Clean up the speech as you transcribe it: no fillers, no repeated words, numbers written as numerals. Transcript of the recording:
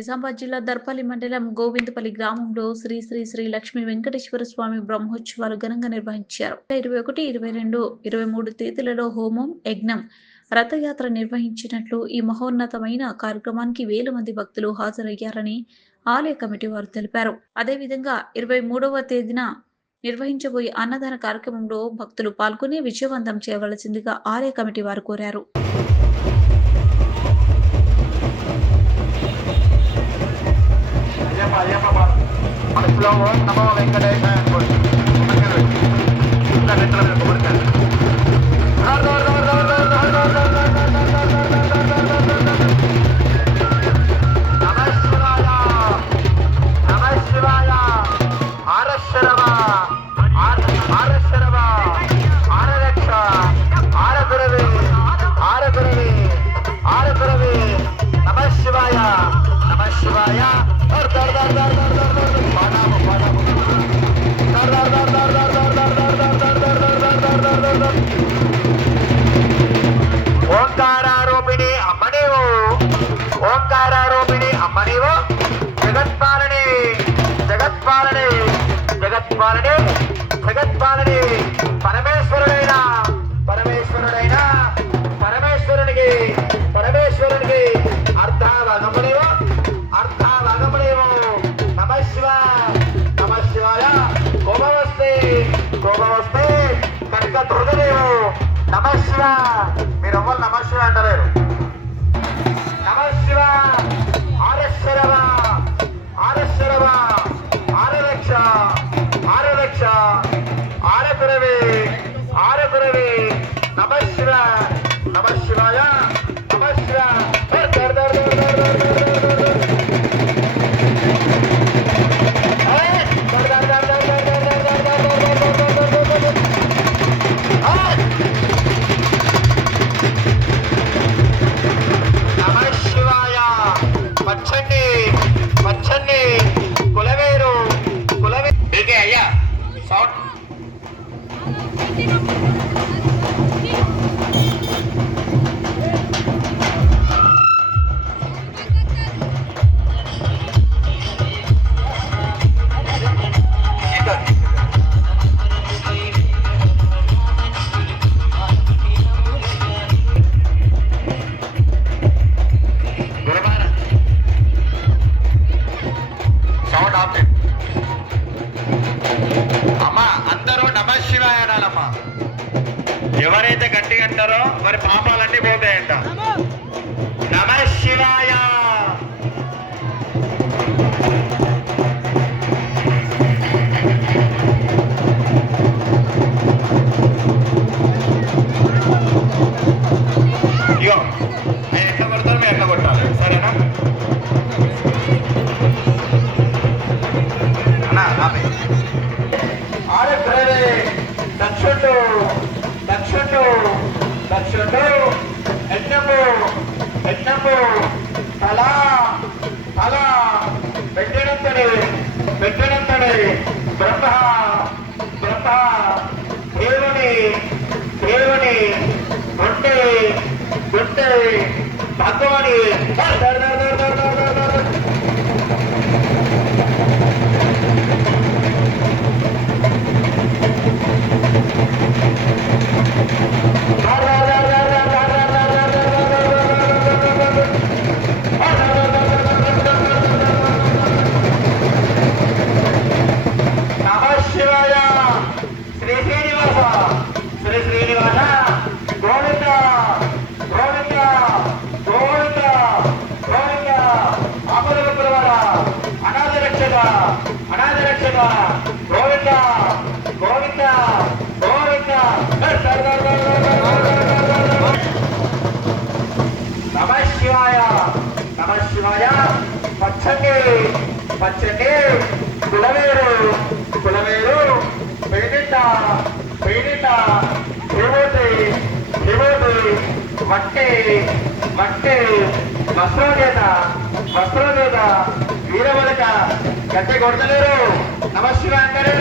నిజామాబాద్ జిల్లా దర్పల్లి మండలం గోవిందపల్లి గ్రామంలో శ్రీ శ్రీ శ్రీ లక్ష్మీ వెంకటేశ్వర స్వామి బ్రహ్మోత్సవాలు ఘనంగా నిర్వహించారు. 21, 22, 23 తేదీలలో హోమం, యజ్ఞం, రథయాత్ర నిర్వహించినట్లు ఈ మహోన్నతమైన కార్యక్రమానికి వేల మంది భక్తులు హాజరయ్యారని ఆలయ కమిటీ వారు తెలిపారు. అదేవిధంగా 23వ తేదీన నిర్వహించబోయే అన్నదాన కార్యక్రమంలో భక్తులు పాల్గొని విజయవంతం చేయవలసిందిగా ఆలయ కమిటీ వారు కోరారు. మనసులో ఓం నమో వెంకటేశాయ అనుకోండి. ఓంకారారూపిణి అమ్మనివు, ఓంకారారూపిణి అమ్మనివు, జగత్పాలని జగత్పాలని జగత్పాలని జగత్పాలని పరమేశ్వరుడైన పరమేశ్వరుడైన పరమేశ్వరునికి పరమేశ్వరునికి అర్ధావగమునివు అర్ధావగమునివు. నమ శివాయ కోపవస్తే కోపవస్తే కనుక దుర్గదేవు నమ శివ. మీరు ఎవ్వరు నమ శివ అంటలేరు. నమ శివ ఆరశరవ ఆరశరవ ఆరలక్ష ఆరలక్ష ఆరకురవి ఆరకురవి. నమ శివ నమ శివాయ నమ శివ. అమ్మా అందరూ నమ శివాయ అనాలమ్మా. ఎవరైతే గట్టిగా అంటారో వారి పాపాలన్నీ పోతాయంట. నమ శివాయ. ఇగో ఆయన ఎట్లా కొడతారు మీరు ఎట్లా కొట్టాలి, సరేనా? దక్షుడు దక్షుడు దక్షుడు యజ్ఞము యజ్ఞము తల తల పెట్టినంతని పెట్టినంతని బ్రహ్మ బ్రహ్మ దేవుని దేవుని గుండె గుండె భగవాని. గోవింద గోవింద గోవింద. నమ శివాయ నమ శివాయ. పచ్చండి పచ్చండి కులవేరు కులవేరు పేదిట పేదిట విభూతి విభూతి మట్టి మట్టి వస్త్రోదేత వస్త్రోదేత వీరవలక గట్టి కొడతలేరు. నమ శివాయ.